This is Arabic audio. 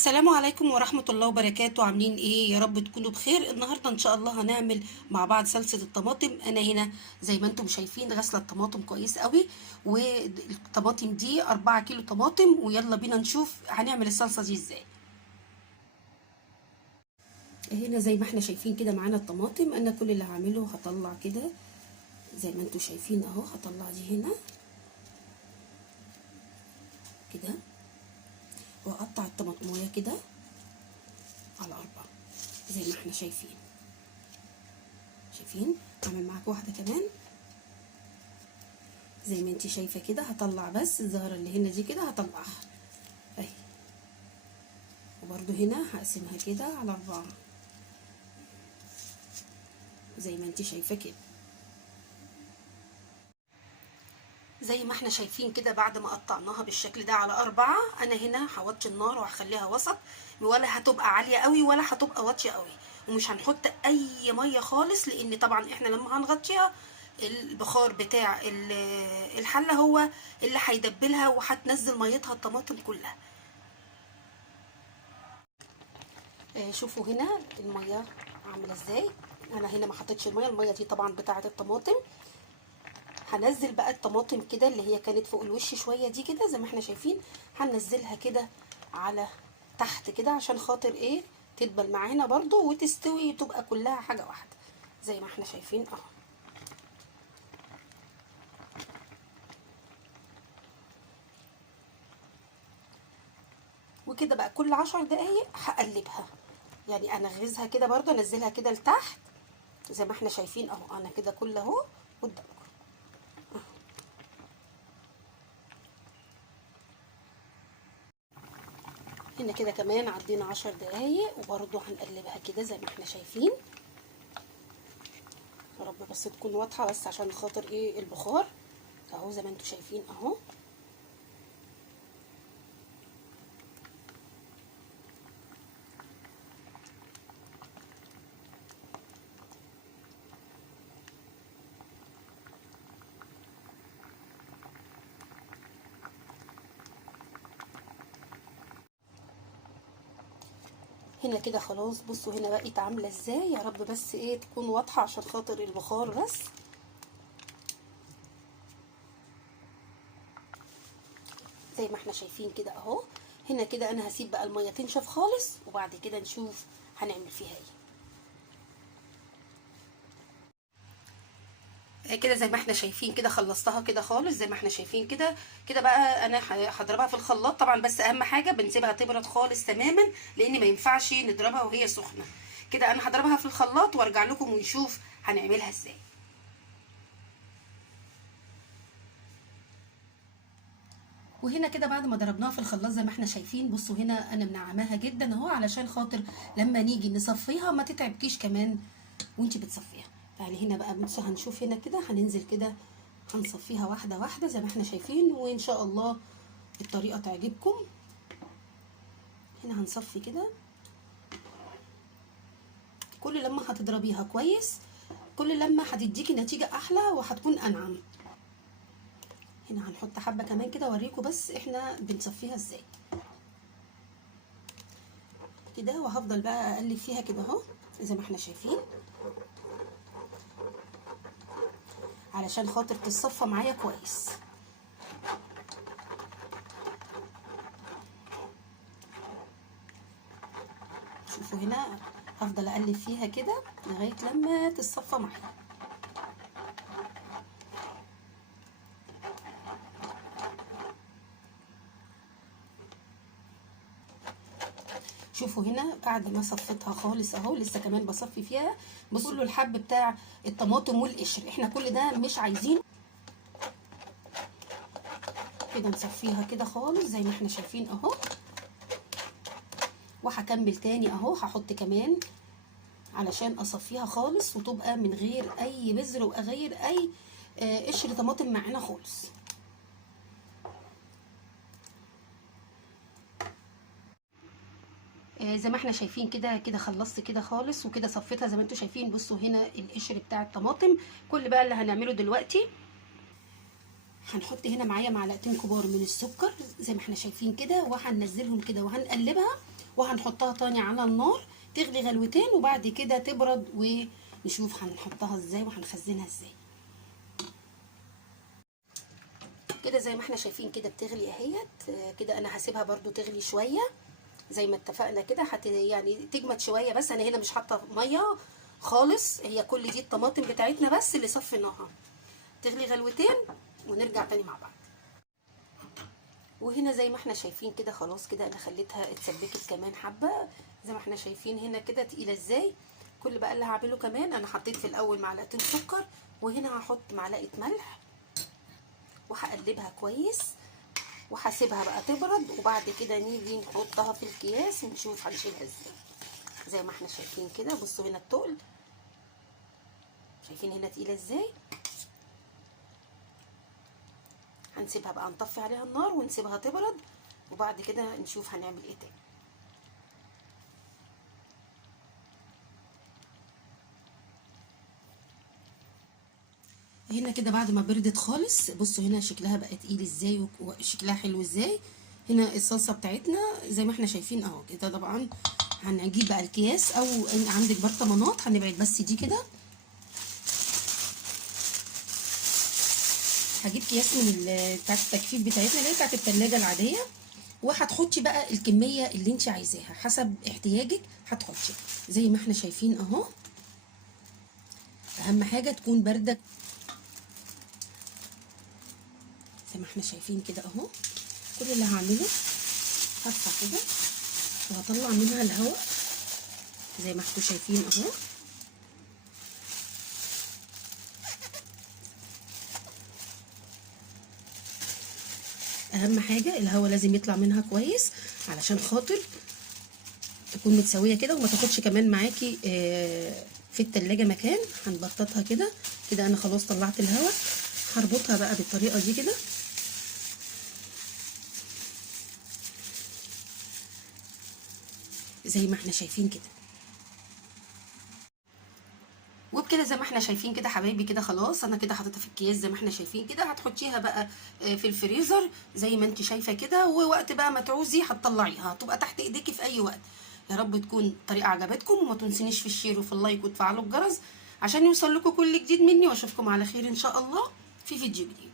السلام عليكم ورحمة الله وبركاته. عاملين ايه؟ يا رب تكونوا بخير. النهاردة ان شاء الله هنعمل مع بعض صلصة الطماطم. انا هنا زي ما انتم شايفين غسلة الطماطم كويس قوي، والطماطم دي 4 كيلو طماطم، ويلا بينا نشوف هنعمل الصلصة دي ازاي. هنا زي ما احنا شايفين كده معانا الطماطم. انا كل اللي هعمله هطلع كده زي ما انتم شايفين اهو، هطلع دي هنا كده، واقطع الطماطمايه كده على 4 زي ما احنا شايفين. اعمل معاك واحده كمان زي ما انتي شايفه كده. هطلع بس الزهره اللي هنا دي كده هطلعها اهي، وبرده هنا هقسمها كده على 4 زي ما انتي شايفه كده. زي ما احنا شايفين كده بعد ما قطعناها بالشكل ده على 4، انا هنا هوطي النار وهخليها وسط، ولا هتبقى عاليه قوي ولا هتبقى واطيه قوي، ومش هنحط اي ميه خالص، لان طبعا احنا لما هنغطيها البخار بتاع الحله هو اللي هيدبلها وهتنزل ميتها الطماطم كلها. شوفوا هنا الميه عامله ازاي. انا هنا ما حطيتش الميه دي طبعا بتاعه الطماطم. هنزل بقى الطماطم كده اللي هي كانت فوق الوش شويه دي كده زي ما احنا شايفين، هننزلها كده على تحت كده عشان خاطر ايه تدبل معانا برضو وتستوي تبقى كلها حاجه واحده زي ما احنا شايفين اهو. وكده بقى كل 10 دقايق هقلبها، يعني انغزها كده برضو، انزلها كده لتحت زي ما احنا شايفين اهو. انا كده كل اهو قدامكم. هنا كده كمان عدينا 10 دقايق وبرضو هنقلبها كده زي ما احنا شايفين. يا رب بس تكون واضحه، بس عشان خاطر ايه البخار اهو زي ما انتم شايفين اهو. هنا كده خلاص، بصوا هنا بقت عامله ازاي. يا رب بس ايه تكون واضحه عشان خاطر البخار بس. زي ما احنا شايفين كده اهو. هنا كده انا هسيب بقى الميه تنشف خالص وبعد كده نشوف هنعمل فيها ايه. كده زي ما احنا شايفين كده خلصتها كده خالص زي ما احنا شايفين كده. كده بقى انا هضربها في الخلاط طبعا، بس اهم حاجه بنسيبها تبرد خالص تماما، لان ما ينفعش نضربها وهي سخنه. كده انا هضربها في الخلاط وارجع لكم ونشوف هنعملها ازاي. وهنا كده بعد ما ضربناها في الخلاط زي ما احنا شايفين، بصوا هنا انا منعماها جدا اهو علشان خاطر لما نيجي نصفيها ما تتعبكيش كمان وانتي بتصفيها. يعني هنا بقى بصوا هنشوف هنا كده هننزل كده هنصفيها واحده واحده زي ما احنا شايفين، وان شاء الله الطريقه تعجبكم. هنا هنصفي كده، كل لما هتضربيها كويس كل لما هتديكي نتيجه احلى وهتكون انعم. هنا هنحط حبه كمان كده اوريكم بس احنا بنصفيها ازاي كده، وهفضل بقى اقلب فيها كده اهو زي ما احنا شايفين علشان خاطر تتصفى معايا كويس. شوفوا هنا هفضل اقلب فيها كده لغايه لما تتصفى معايا. شوفوا هنا بعد ما صفيتها خالص اهو لسه كمان بصفي فيها. بصوا له الحب بتاع الطماطم والقشر احنا كل ده مش عايزين. كده نصفيها كده خالص زي ما احنا شايفين اهو، وهكمل تاني اهو. هحط كمان علشان اصفيها خالص وتبقى من غير اي بذر وغير اي قشر طماطم معانا خالص. زي ما احنا شايفين كده كده خلصت كده خالص وكده صفيتها زي ما انتم شايفين. بصوا هنا القشر بتاع الطماطم. كل بقى اللي هنعمله دلوقتي هنحط هنا معايا معلقتين كبار من السكر زي ما احنا شايفين كده، وهننزلهم كده وهنقلبها وهنحطها تاني على النار تغلي غلوتين، وبعد كده تبرد ونشوف هنحطها ازاي وهنخزنها ازاي. كده زي ما احنا شايفين كده بتغلي اهيت. كده انا هسيبها برضو تغلي شويه زي ما اتفقنا كده، يعني تجمد شويه. بس انا هنا مش حاطه ميه خالص، هي كل دي الطماطم بتاعتنا بس اللي صفيناها. تغلي غلوتين ونرجع تاني مع بعض. وهنا زي ما احنا شايفين كده خلاص كده انا خليتها اتسبكت كمان حبه. زي ما احنا شايفين هنا كده تقيله ازاي. كل بقى اللي هعمله كمان، انا حطيت في الاول معلقتين سكر، وهنا هحط معلقه ملح وهقلبها كويس وهسيبها بقى تبرد، وبعد كده نيجي نحطها في الكياس ونشوف هنشيلها ازاي. زي ما احنا شايفين كده، بصوا هنا التقل، شايفين هنا تقيله ازاي. هنسيبها بقى، نطفي عليها النار ونسيبها تبرد، وبعد كده نشوف هنعمل ايه تاني. هنا كده بعد ما بردت خالص، بصوا هنا شكلها بقى تقيل ازاي وشكلها حلو ازاي. هنا الصلصه بتاعتنا زي ما احنا شايفين اهو كده. طبعا هنجيب بقى الكياس، او ان عندك برطمانات هنبعد بس دي كده. هجيب كياس من بتاعت التجفيف بتاعتنا اللي هي بتاعت التلاجة العاديه، وهتحطي بقى الكميه اللي انت عايزاها حسب احتياجك هتحطي. زي ما احنا شايفين اهو، اهم حاجه تكون بارده. زي ما احنا شايفين كده اهو. كل اللي هعمله هفتح كده وهطلع منها الهواء زي ما انتوا شايفين اهو. اهم حاجه الهواء لازم يطلع منها كويس علشان خاطر تكون متساويه كده، وما تاخدش كمان معاكي في التلاجة مكان. هنبططها كده كده. انا خلاص طلعت الهواء. هربطها بقى بالطريقه دي كده زي ما احنا شايفين كده. وبكده زي ما احنا شايفين كده حبايبي كده خلاص انا كده حاططها في الكياس زي ما احنا شايفين كده. هتحطيها بقى في الفريزر زي ما انت شايفه كده، ووقت بقى ما تعوزي هتطلعيها، هتبقى تحت ايديكي في اي وقت. يا رب تكون الطريقه عجبتكم، وما تنسونيش في الشير وفي اللايك وتفعلوا الجرس عشان يوصل لكم كل جديد مني، واشوفكم على خير ان شاء الله في فيديو جديد.